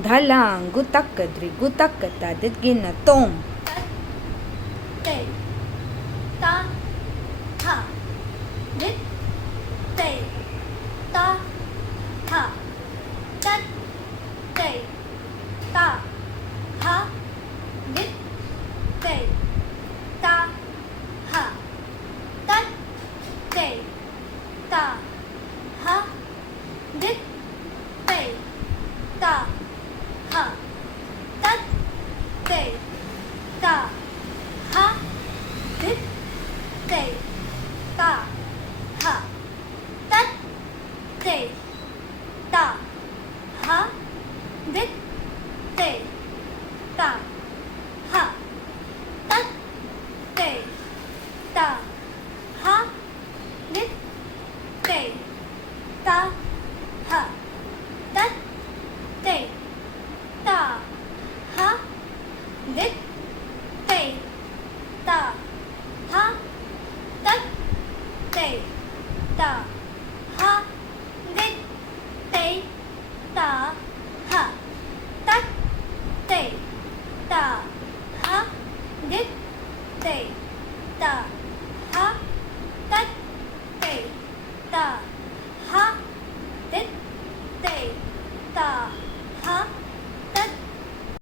dhalang gutak kadri gutak kata dit gina tom te ta ha dit te ta ha tat te ta ha dit te ta ha tat te ta ha dit te ta ha tat te ta ha dit te ta ha tat te ta ha dit te ta ha tat te ta ha dit te ta ha tat te ta ha dit te ta ha tat te ta